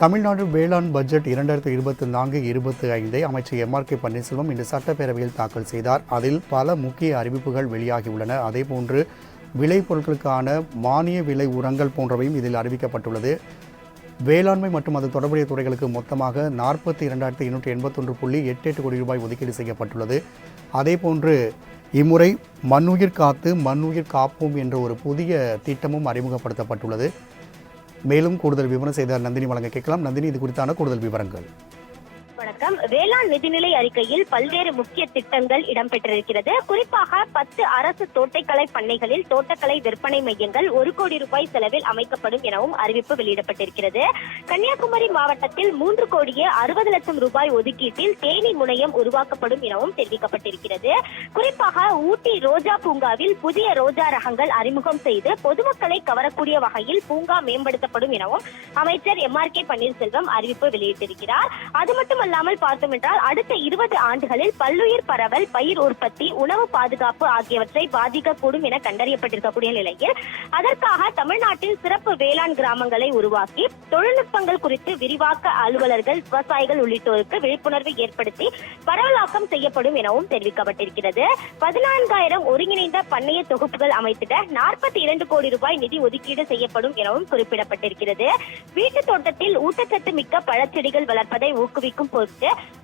தமிழ்நாடு வேளாண் பட்ஜெட் 2024-25 அமைச்சர் எம்.ஆர்.கே. பன்னீர்செல்வம் இன்று சட்டப்பேரவையில் தாக்கல் செய்தார். அதில் பல முக்கிய அறிவிப்புகள் வெளியாகியுள்ளன. அதேபோன்று விளைபொருட்களுக்கான மானிய விலை உரங்கள் போன்றவையும் இதில் அறிவிக்கப்பட்டுள்ளது. வேளாண்மை மற்றும் அது தொடர்புடைய துறைகளுக்கு மொத்தமாக 42,281.88 கோடி ரூபாய் ஒதுக்கீடு செய்யப்பட்டுள்ளது. அதேபோன்று இம்முறை மண்ணுயிர் காத்து மண்ணுயிர் காப்போம் என்ற ஒரு புதிய திட்டமும் அறிமுகப்படுத்தப்பட்டுள்ளது. மேலும் கூடுதல் விவரம் செய்த நந்தினி வழங்க கேட்கலாம். நந்தினி, இது குறித்தான கூடுதல் விவரங்கள். வணக்கம். வேளாண் நிதிநிலை அறிக்கையில் பல்வேறு முக்கிய திட்டங்கள் இடம்பெற்றிருக்கிறது. குறிப்பாக 10 அரசு தோட்டக்கலை பண்ணைகளில் தோட்டக்கலை விற்பனை மையங்கள் 1 கோடி ரூபாய் செலவில் அமைக்கப்படும் எனவும் அறிவிப்பு வெளியிடப்பட்டிருக்கிறது. கன்னியாகுமரி மாவட்டத்தில் 3 கோடியே 60 லட்சம் ரூபாய் ஒதுக்கீட்டில் தேனி முனையம் உருவாக்கப்படும் எனவும் தெரிவிக்கப்பட்டிருக்கிறது. குறிப்பாக ஊட்டி ரோஜா பூங்காவில் புதிய ரோஜா ரகங்கள் அறிமுகம் செய்து பொதுமக்களை கவரக்கூடிய வகையில் பூங்கா மேம்படுத்தப்படும் எனவும் அமைச்சர் எம்.ஆர்.கே. பன்னீர்செல்வம் அறிவிப்பு வெளியிட்டிருக்கிறார். அது மட்டுமல்ல பார்த்தோம் என்றால் அடுத்த 20 ஆண்டுகளில் பல்லுயிர் பரவல், பயிர் உற்பத்தி, உணவு பாதுகாப்பு ஆகியவற்றை பாதிக்கக்கூடும் என கண்டறியப்பட்டிருக்கக்கூடிய நிலையில் அதற்காக தமிழ்நாட்டில் சிறப்பு வேளாண் கிராமங்களை உருவாக்கி தொழில்நுட்பங்கள் குறித்து விரிவாக்க அலுவலர்கள், விவசாயிகள் உள்ளிட்டோருக்கு விழிப்புணர்வு ஏற்படுத்தி பரவலாக்கம் செய்யப்படும் எனவும் தெரிவிக்கப்பட்டிருக்கிறது. 14,000 ஒருங்கிணைந்த பண்ணைய தொகுப்புகள் அமைத்திட 42 கோடி ரூபாய் நிதி ஒதுக்கீடு செய்யப்படும் எனவும் குறிப்பிடப்பட்டிருக்கிறது. வீட்டு தோட்டத்தில் ஊட்டச்சத்து மிக்க பழச்செடிகள் வளர்ப்பதை ஊக்குவிக்கும்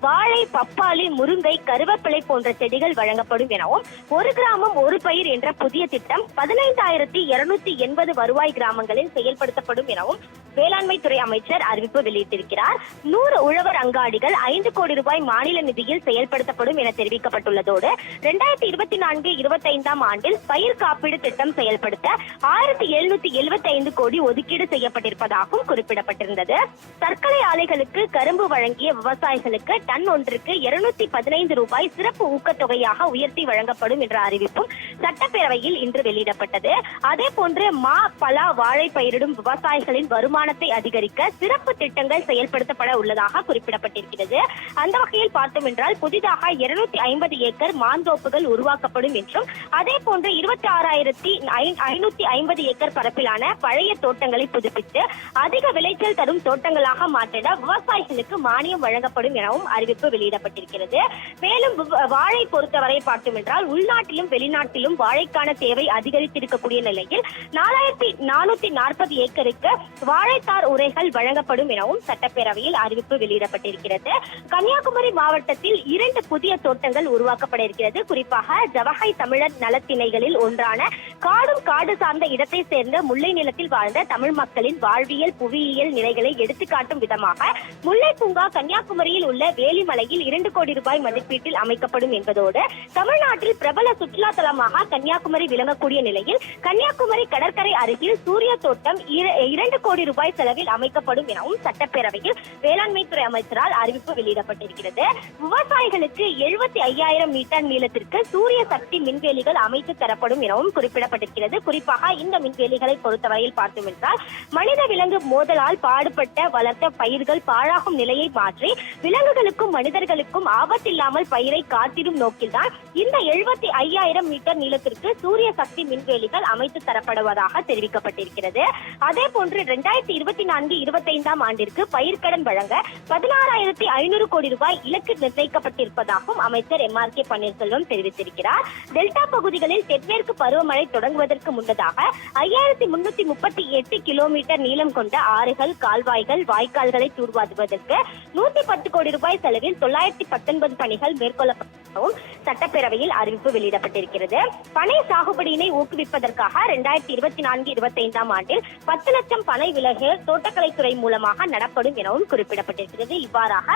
வாழை, பப்பாளி, முருங்கை, கருவேப்பிலை போன்ற செடிகள் வழங்கப்படும் எனவும் 1 கிராமம் 1 பயிர் என்ற புதிய திட்டம் 15,280 வருவாய் கிராமங்களில் செயல்படுத்தப்படும் எனவும் வேளாண்மை துறை அமைச்சர் அறிவிப்பு வெளியிட்டிருக்கிறார். 100 உழவர் அங்காடிகள் 5 கோடி ரூபாய் மாநில நிதியில் செயல்படுத்தப்படும் என தெரிவிக்கப்பட்டுள்ளதோடு 2024-25 ஆண்டில் பயிர் காப்பீடு திட்டம் செயல்படுத்த 1,775 கோடி ஒதுக்கீடு செய்யப்பட்டிருப்பதாகவும் குறிப்பிடப்பட்டிருந்தது. சர்க்கரை ஆலைகளுக்கு கரும்பு வழங்கிய விவசாயிகளுக்கு டன் ஒன்றுக்கு 215 ரூபாய் சிறப்பு ஊக்கத்தொகையாக உயர்த்தி வழங்கப்படும் என்ற அறிவிப்பும் சட்டப்பேரவையில் இன்று வெளியிடப்பட்டது. அதே போன்று மா, பலா, வாழை பயிரிடும் விவசாயிகளின் வருமானத்தை அதிகரிக்க சிறப்பு திட்டங்கள் செயல்படுத்தப்பட உள்ளதாக குறிப்பிடப்பட்டிருக்கிறது. அந்த வகையில் பார்த்தோம் என்றால் புதிதாக 250 ஏக்கர் மாந்தோப்புகள் உருவாக்கப்படும் என்றும் அதே போன்று 26,550 ஏக்கர் பரப்பிலான பழைய தோட்டங்களை புதுப்பித்து அதிக விளைச்சல் தரும் தோட்டங்களாக மாற்றிட விவசாயிகளுக்கு மானியம் வழங்கப்படும் எனவும் அறிவிப்பு வெளியிடப்பட்டிருக்கிறது. மேலும் வாழை பொறுத்தவரை பார்த்தோம் என்றால் உள்நாட்டிலும் வெளிநாட்டிலும் வாழைக்கான தேவை அதிகரித்திருக்கக்கூடிய நிலையில் 4,440 ஏக்கருக்கு வாழைத்தார் உரைகள் வழங்கப்படும் எனவும் சட்டப்பேரவையில் அறிவிப்பு வெளியிடப்பட்டிருக்கிறது. கன்னியாகுமரி மாவட்டத்தில் 2 புதிய தோட்டங்கள் உருவாக்கப்பட இருக்கிறது. குறிப்பாக ஜவஹை தமிழர் நலத்திணைகளில் ஒன்றான காடும் காடு சார்ந்த இடத்தை சேர்ந்த முல்லை நிலத்தில் வாழ்ந்த தமிழ் மக்களின் வாழ்வியல், புவியியல் நிலைகளை எடுத்துக்காட்டும் விதமாக முல்லை பூங்கா கன்னியாகுமரியில் உள்ள வேலிமலையில் 2 கோடி ரூபாய் மதிப்பீட்டில் அமைக்கப்படும் என்பதோடு தமிழ்நாட்டில் பிரபல சுற்றுலா தலமாக கன்னியாகுமரி விளங்கக்கூடிய நிலையில் கன்னியாகுமரி கடற்கரை அருகில் சூரிய தோட்டம் 2 கோடி ரூபாய் செலவில் அமைக்கப்படும் எனவும் சட்டப்பேரவையில் வேளாண்மை துறை அமைச்சரால் அறிவிப்பு வெளியிடப்பட்டிருக்கிறது. விவசாயிகளுக்கு 75,000 மீட்டர் நீளத்திற்கு சூரிய சக்தி மின்வேலிகள் அமைத்து தரப்படும் எனவும் குறிப்பிடப்பட்டிருக்கிறது. குறிப்பாக இந்த மின்வேலிகளை பொறுத்தவரையில் பார்த்தோம் என்றால் மனித விலங்கு மோதலால் பாடுபட்ட வளர்த்த பயிர்கள் பாழாகும் நிலையை மாற்றி விலங்குகளுக்கும் மனிதர்களுக்கும் ஆபத்தில்லாமல் பயிரை காத்திடும் நோக்கில்தான் இந்த 75,000 மீட்டர் நீளத்திற்கு சூரிய சக்தி மின்வேலிகள் அமைத்து தரப்படுவதாக தெரிவிக்கப்பட்டிருக்கிறது. அதே போன்று 2024-25 ஆண்டிற்கு பயிர்க்கடன் வழங்க 16,500 கோடி ரூபாய் இலக்கு நிர்ணயிக்கப்பட்டிருப்பதாகவும் அமைச்சர் எம்.ஆர்.கே. பன்னீர்செல்வம் தெரிவித்திருக்கிறார். டெல்டா பகுதிகளில் தென்மேற்கு பருவமழை தொடங்குவதற்கு முன்னதாக 5,338 கிலோமீட்டர் நீளம் கொண்ட ஆறுகள், கால்வாய்கள், வாய்க்கால்களை தூர்வாருவதற்கு 110 கோடி ரூபாய் செலவில் 919 பணிகள் மேற்கொள்ளப்பட்டவும் சட்டப்பேரவையில் அறிவிப்பு வெளியிடப்பட்டிருக்கிறது. பனை சாகுபடியினை ஊக்குவிப்பதற்காக 2024-25 ஆண்டில் 10 லட்சம் பனை விலைகள் தோட்டக்கலைத்துறை மூலமாக நடப்படும் எனவும் குறிப்பிடப்பட்டிருக்கிறது. இவ்வாறாக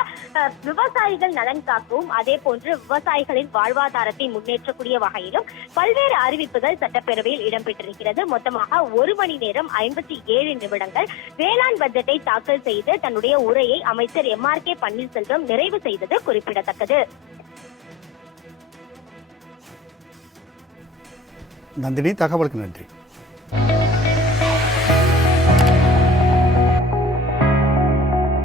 விவசாயிகள் நலன் காக்கவும் அதே போன்று விவசாயிகளின் வாழ்வாதாரத்தை முன்னேற்றக்கூடிய வகையிலும் பல்வேறு அறிவிப்புகள் சட்டப்பேரவையில் இடம்பெற்றிருக்கிறது. மொத்தமாக 1 மணி நேரம் 57 நிமிடங்கள் வேளாண் பட்ஜெட்டை தாக்கல் செய்து தன்னுடைய உரையை அமைச்சர் எம்.ஆர்.கே. பன்னீர்செல்வம் நிறைவு செய்தது குறிப்பிடத்தக்கது. நந்தினி, தகவலுக்கு நன்றி.